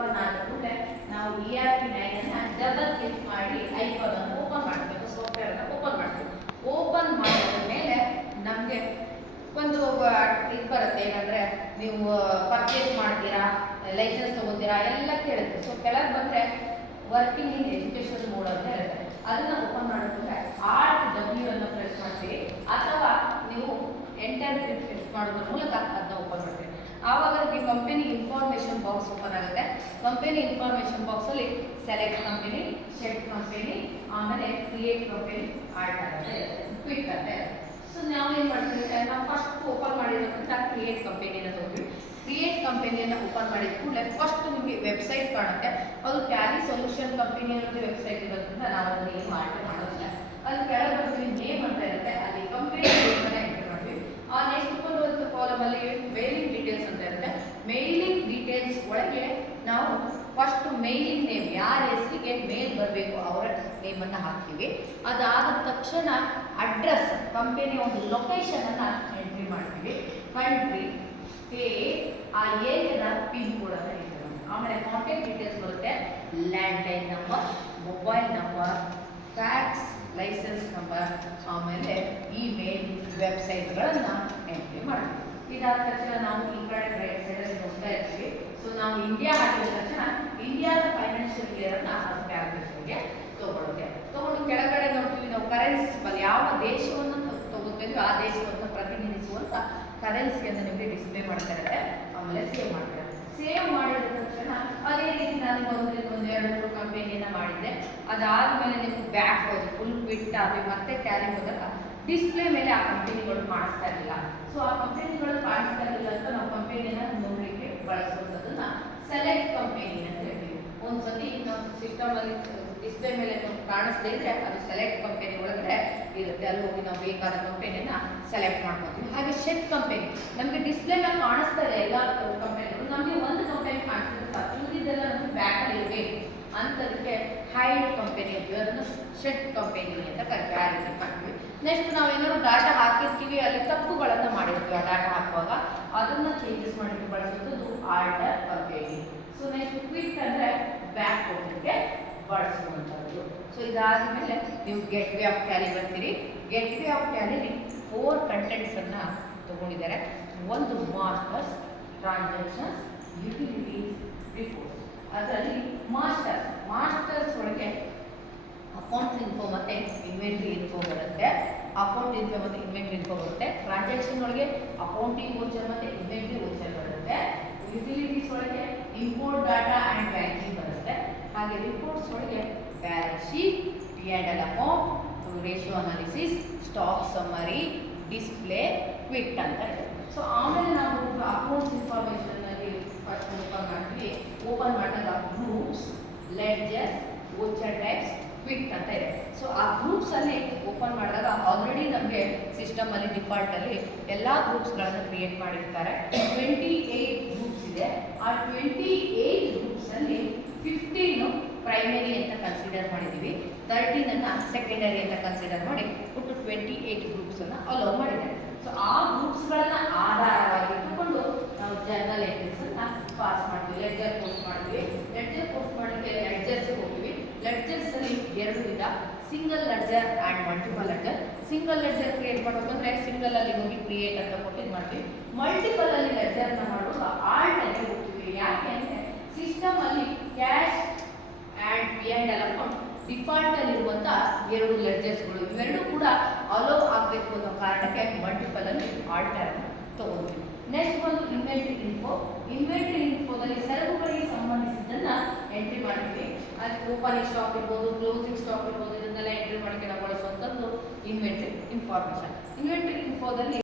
Open ಆದ ಕೂಡಲೇ ನಾವು ERP9 ಅನ್ನು ಡಬಲ್ ಕ್ಲಿಕ್ ಮಾಡಿ ಐಕಾನ್ ಅನ್ನು ಓಪನ್ ಮಾಡಬೇಕು, ಸಾಫ್ಟ್ವೇರ್ ಅನ್ನು ಓಪನ್ ಮಾಡಬೇಕು. ಓಪನ್ ಮಾಡಿದ ಮೇಲೆ ನಮಗೆ ಒಂದು ಇದು ಬರುತ್ತೆ, ಏನಂದ್ರೆ ನೀವು ಪರ್ಚೇಸ್ ಮಾಡ್ತೀರಾ, ಲೈಸೆನ್ಸ್ ತಗೋತೀರಾ ಎಲ್ಲ ಕೇಳುತ್ತೆ. ಸೊ ಕೆಳಗೆ ಬಂದರೆ ವರ್ಕಿಂಗ್ ಇನ್ ಎಜುಕೇಶನ್ ಮೋಡ್ ಅಂತ ಇರುತ್ತೆ. ಅದನ್ನ ಓಪನ್ ಮಾಡೋದಕ್ಕೆ Alt+W ಅನ್ನು ಪ್ರೆಸ್ ಮಾಡ್ತೀವಿ, ಅಥವಾ ನೀವು ಎಂಟರ್ ಪ್ರೆಸ್ ಮಾಡೋದ್ರ ಮೂಲಕ ಅದನ್ನ ಓಪನ್ ಮಾಡ್ತೀವಿ. ಆವಾಗ ನಿಮಗೆ ಕಂಪನಿ ಇನ್ಫಾರ್ಮೇಷನ್ ಬಾಕ್ಸ್ ಓಪನ್ ಆಗುತ್ತೆ. ಕಂಪನಿ ಇನ್ಫಾರ್ಮೇಷನ್ ಬಾಕ್ಸ್ ಅಲ್ಲಿ ಸೆಲೆಕ್ಟ್ ಕಂಪನಿ, ಶೆಡ್ ಕಂಪನಿ, ಆಮೇಲೆ ಕ್ರಿಯೇಟ್ ಕಂಪನಿ, ಆಲ್ಟ್ ಆಗುತ್ತೆ, ಕ್ವಿಕ್ ಅಂತ ಇರುತ್ತೆ. ಸೊ ನಾವು ಏನು ಮಾಡ್ತೀವಿ, ನಾವು ಫಸ್ಟ್ ಓಪನ್ ಮಾಡಿರೋದ್ರಿಂದ ಕ್ರಿಯೇಟ್ ಕಂಪನಿನ ತಗೋತೀವಿ. ಕ್ರಿಯೇಟ್ ಕಂಪನಿಯನ್ನು ಓಪನ್ ಮಾಡಿದ ಕೂಡಲೇ ಫಸ್ಟ್ ನಿಮಗೆ ವೆಬ್ಸೈಟ್ ಕಾಣುತ್ತೆ. ಅದು ಟ್ಯಾಲಿ ಸೊಲ್ಯೂಷನ್ ಕಂಪನಿ ಅನ್ನೋದು ವೆಬ್ಸೈಟ್ ಇರೋದ್ರಿಂದ ನಾವು ಅದನ್ನು ಏನು ಮಾಡೋದಿಲ್ಲ. ಅಲ್ಲಿ ಕೆಳಗೆ ಬರ್ತೀವಿ, ನೇಮ್ ಅಂತ ಇರುತ್ತೆ, ಅಲ್ಲಿ ಕಂಪನಿ ನೇಮನ್ನು ಎಂಟರ್ ಮಾಡ್ತೀವಿ. ಆ ನೆಕ್ಸ್ಟ್ ಒಂದು ಕಾಲಮ್ ಅಲ್ಲಿ ಮೇಲಿಂಗ್ ಡೀಟೇಲ್ಸ್ ಅಂತ ಇರುತ್ತೆ. ಮೇಲಿಂಗ್ ಡೀಟೇಲ್ಸ್ ಒಳಗೆ ನಾವು ಫಸ್ಟ್ ಮೇಲಿಂಗ್ ನೇಮ್, ಯಾರ ಹೆಸರಿಗೆ ಮೇಲ್ ಬರಬೇಕು ಅವರ ನೇಮನ್ನು ಹಾಕ್ತೀವಿ. ಅದಾದ ತಕ್ಷಣ ಅಡ್ರೆಸ್, ಕಂಪನಿ ಒಂದು ಲೊಕೇಶನ್ ಅನ್ನು ಎಂಟ್ರಿ ಮಾಡ್ತೀವಿ. ಕಂಟ್ರಿ, ಆ ಏರಿಯಾದ ಪಿನ್ ಕೋಡ್ ಅಂತ ಹೇಳ್ತೀವಿ. ಆಮೇಲೆ ಕಾಂಟ್ಯಾಕ್ಟ್ ಡೀಟೇಲ್ಸ್ ಬರುತ್ತೆ, landline number, mobile number, fax, licence number, ಆಮೇಲೆ ಇಮೇಲ್, ವೆಬ್ಸೈಟ್ಗಳನ್ನು ಎಂಟ್ರಿ ಮಾಡ್ತೀವಿ. ಇದಾದ ತಕ್ಷಣ ನಾವು ಈ ಕಡೆ ರೈಟ್ ಸೈಡಲ್ಲಿ ನೋಡ್ತಾ ಇರ್ತೀವಿ. ಸೊ ನಾವು ಇಂಡಿಯಾ ಹಾಕಿದ ತಕ್ಷಣ ಇಂಡಿಯಾದ ಫೈನಾನ್ಷಿಯಲ್ ಇಯರ್ ಅನ್ನ ಅದು ಕ್ಯಾಲ್ಕುಲೇಷನ್ಗೆ ತಗೊಳುತ್ತೆ. ತಗೊಂಡು ಕೆಳಗಡೆ ನೋಡ್ತೀವಿ ನಾವು ಕರೆನ್ಸಿ, ಯಾವ ದೇಶವನ್ನು ತಗೋತೀವಿ ಆ ದೇಶವನ್ನು ಪ್ರತಿನಿಧಿಸುವಂತ ಕರೆನ್ಸಿಯನ್ನು ನಿಮಗೆ ಡಿಸ್ಪ್ಲೇ ಮಾಡ್ತಾ ಇರುತ್ತೆ. ಆಮೇಲೆ ಸೇವ್ ಮಾಡ್ತಾರೆ. ಸೇವ್ ಮಾಡಿದ ತಕ್ಷಣ ಅದೇ ರೀತಿ ನಾನು ಒಂದು 2-3 ಕಂಪನಿಯನ್ನ ಮಾಡಿದ್ದೆ. ಅದಾದ್ಮೇಲೆ ನೀವು ಬ್ಯಾಕ್ ಹೋಗಿ ಫುಲ್ ಕ್ವಿಟ್ ಆಗಿ ಮತ್ತೆ ಟ್ಯಾಲಿ ಹೋದಾಗ ಡಿಸ್ಪ್ಲೇ ಮೇಲೆ ಆ ಕಂಪನಿಗಳು ಕಾಣಿಸ್ತಾ ಇರಲಿಲ್ಲ. ಸೊ ಆ ಕಂಪನಿಗಳು ಕಾಣಿಸ್ತಾ ಇರಲಿಲ್ಲ ಅಂತ ನಾವು ಕಂಪನಿಯನ್ನ ನೋಡಲಿಕ್ಕೆ ಬಳಸುವಂಥದ್ದನ್ನ ಸೆಲೆಕ್ಟ್ ಕಂಪನಿ ಅಂತ ಹೇಳ್ತೀವಿ. ಒಂದ್ಸತಿ ನಾವು ಸಿಸ್ಟಮ್ ಅಲ್ಲಿ ಡಿಸ್ಪ್ಲೇ ಮೇಲೆ ಕಾಣಿಸ್ತಾ ಇದ್ರೆ ಅದು ಸೆಲೆಕ್ಟ್ ಕಂಪನಿ ಒಳಗಡೆ ಇರುತ್ತೆ. ಅಲ್ಲಿ ಹೋಗಿ ನಾವು ಬೇಕಾದ ಕಂಪನಿಯನ್ನ ಸೆಲೆಕ್ಟ್ ಮಾಡ್ಕೊತೀವಿ. ಹಾಗೆ ಶೆಡ್ ಕಂಪನಿ ನಮಗೆ ಡಿಸ್ಪ್ಲೇ ಮೇಲೆ ಕಾಣಿಸ್ತಾ ಇದೆ ಎಲ್ಲ ಕಂಪನಿಗಳು, ನಮಗೆ ಒಂದು ಕಂಪನಿ ಕಾಣಿಸ್ತಾರೆ ಸಾಕು, ಉಳಿದಿದ್ದೆಲ್ಲ ನಮಗೆ ಬ್ಯಾಕ್ ಅಲ್ಲಿ ಇರಬೇಕು ಅಂತದಕ್ಕೆ ಹೈಡ್ ಕಂಪನಿ ಅಂತೀವಿ, ಅದನ್ನು ಶೆಡ್ ಕಂಪನಿ ಅಂತ ಮಾಡ್ತೀವಿ. ನೆಕ್ಸ್ಟ್ ನಾವು ಏನಾದ್ರು ಡಾಟಾ ಹಾಕಿರ್ತೀವಿ, ಅಲ್ಲಿ ತಪ್ಪುಗಳನ್ನು ಮಾಡಿರ್ತೀವಿ ಆ ಡಾಟಾ ಹಾಕುವಾಗ, ಅದನ್ನ ಚೇಂಜಸ್ ಮಾಡಲಿಕ್ಕೆ ಬಳಸುವುದು alter company. So next quick ಅಂದ್ರೆ ಬ್ಯಾಕ್ ಹೋಗಲಿಕ್ಕೆ ಬಳಸುವಂಥದ್ದು. ಸೊ ಇದಾದ್ಮೇಲೆ ನೀವು ಗೆಟ್ ವೇ ಆಫ್ ಟ್ಯಾಲಿ ಬರ್ತೀರಿ. ಗೆಟ್ ವೇ ಆಫ್ ಟ್ಯಾಲಿಲಿ 4 ಕಂಟೆಂಟ್ಸ್ ಅನ್ನ ತಗೊಂಡಿದ್ದಾರೆ. ಒಂದು ಮಾಸ್ಟರ್ಸ್, ಟ್ರಾನ್ಸಾಕ್ಷನ್ಸ್, ಯುಟಿಲಿಟೀಸ್, ರಿಪೋರ್ಟ್ಸ್. ಅದರಲ್ಲಿ ಮಾಸ್ಟರ್ಸ್ ಒಳಗೆ ಅಕೌಂಟ್ ಇನ್ಫೋ ಮತ್ತೆ ಇನ್ವೆಂಟ್ರಿ ಇನ್ಫೋ ಬರುತ್ತೆ. ಅಕೌಂಟ್ ಇನ್ಫೋ ಮತ್ತೆ ಇನ್ವೆಂಟ್ರಿ ಇನ್ಫೋ ಬರುತ್ತೆ. ಟ್ರಾನ್ಸಾಕ್ಷನ್ ಒಳಗೆ ಅಕೌಂಟಿಂಗ್ ವೋಚರ್ ಮತ್ತೆ ಇನ್ವೆಂಟ್ರಿ ವೋಚರ್ ಬರುತ್ತೆ. ಯುಟಿಲಿಟೀಸ್ ಒಳಗೆ ಇಂಪೋರ್ಟ್ ಡಾಟಾ ಅಂಡ್ ಬ್ಯಾಂಕಿಂಗ್ ಬರುತ್ತೆ. ಹಾಗೆ ರಿಪೋರ್ಟ್ಸ್ ಒಳಗೆ balance sheet, P&L account, ratio analysis, stock summary, display, quit ಅಂತ ಇದೆ. ಸೊ ಆಮೇಲೆ ನಾವು ಅಕೌಂಟ್ಸ್ ಇನ್ಫಾರ್ಮೇಷನ್ ಅಲ್ಲಿ ಫಸ್ಟ್ ಓಪನ್ ಮಾಡ್ತೀವಿ. ಓಪನ್ ಮಾಡಿದಾಗ groups, ledgers, voucher types, quick ಅಂತ ಇದೆ. ಸೊ ಆ ಗ್ರೂಪ್ಸ್ ಅಲ್ಲಿ ಓಪನ್ ಮಾಡಿದಾಗ ಆಲ್ರೆಡಿ ನಮಗೆ ಸಿಸ್ಟಮ್ ಅಲ್ಲಿ ಡಿಫಾಲ್ಟ್ ಅಲ್ಲಿ ಎಲ್ಲಾ ಗ್ರೂಪ್ಸ್ ಗಳನ್ನು ಕ್ರಿಯೇಟ್ ಮಾಡಿರ್ತಾರೆ. 28 ಗ್ರೂಪ್ಸ್ ಇದೆ. ಆ 28 ಗ್ರೂಪ್ಸ್ ಅಲ್ಲಿ 15 ಪ್ರೈಮರಿ ಅಂತ ಕನ್ಸಿಡರ್ ಮಾಡಿದೀವಿ, 13 ಅನ್ನ ಸೆಕೆಂಡರಿ ಅಂತ ಕನ್ಸಿಡರ್ ಮಾಡಿ ಒಟ್ಟು 28 ಗ್ರೂಪ್ಸ್ ಅನ್ನ ಅಲೋ ಮಾಡಿದ್ದಾರೆ. ಸೊ ಆ ಗ್ರೂಪ್ಸ್ ಗಳನ್ನ ಆಧಾರವಾಗಿ ಇಟ್ಟುಕೊಂಡು ನಾವು ಜರ್ನಲ್ ಎಂಟ್ರೀಸ್ ಅನ್ನ ಪಾಸ್ ಮಾಡ್ತೀವಿ. ಲೆಡ್ಜರ್ ಪೋಸ್ಟ್ ಮಾಡ್ತೀವಿ. ಲೆಡ್ಜರ್ ಪೋಸ್ಟ್ ಮಾಡಲಿಕ್ಕೆ ಲೆಡ್ಜರ್ಸ್ ಹೋಗ್ತೀವಿ. ಲೆಡ್ಜರ್ಸ್ ಅಲ್ಲಿ 2 ವಿಧ, single ledger and multiple ledger. Single ledger create ಮಾಡಬೇಕಂದ್ರೆ ಸಿಂಗಲ್ ಅಲ್ಲಿ ಹೋಗಿ ಕ್ರಿಯೇಟ್ ಅಂತ ಕೊಟ್ಟು ಮಾಡ್ತೀವಿ. ಮಲ್ಟಿಪಲ್ ಅಲ್ಲಿ ಲೆಡ್ಜರ್ ನ ಮಾಡುವಾಗ ಆಲ್ಟ್ ಅಲ್ಲಿ ಹೋಗ್ತೀವಿ. ಯಾಕೆ ಅಂದ್ರೆ ಸಿಸ್ಟಮ್ ಅಲ್ಲಿ cash and P&L account default ಅಲ್ಲಿ ಇರುವಂತ 2 ಲೆಡ್ಜರ್ಸ್ಗಳು, ಇವೆರಡೂ ಕೂಡ ಅಲೋ ಆಗಬೇಕು ಅನ್ನೋ ಕಾರಣಕ್ಕೆ ಮಲ್ಟಿಪಲ್ ಅಲ್ಲಿ ಆಲ್ಟರ್ ತಗೋತೀವಿ. ನೆಕ್ಸ್ಟ್ ಒಂದು ಇನ್ವೆಂಟ್ರಿ ಇನ್ಫೋ. ಇನ್ವೆಂಟ್ರಿ ಇನ್ಫೋದಲ್ಲಿ ಸರಕುಗಳಿಗೆ ಸಂಬಂಧಿಸಿದ್ದನ್ನ ಎಂಟ್ರಿ ಮಾಡ್ತೀವಿ. ಅಲ್ಲಿ ಓಪನಿಂಗ್ ಸ್ಟಾಕ್ ಇರ್ಬೋದು, ಕ್ಲೋಸಿಂಗ್ ಸ್ಟಾಕ್ ಇರ್ಬೋದು, ಇದನ್ನೆಲ್ಲ ಎಂಟ್ರಿ ಮಾಡಕ್ಕೆ ನಾವು ಬಳಸುವಂಥದ್ದು ಇನ್ವೆಂಟ್ರಿ ಇನ್ಫಾರ್ಮೇಷನ್. ಇನ್ವೆಂಟ್ರಿ ಇನ್ಫೋದಲ್ಲಿ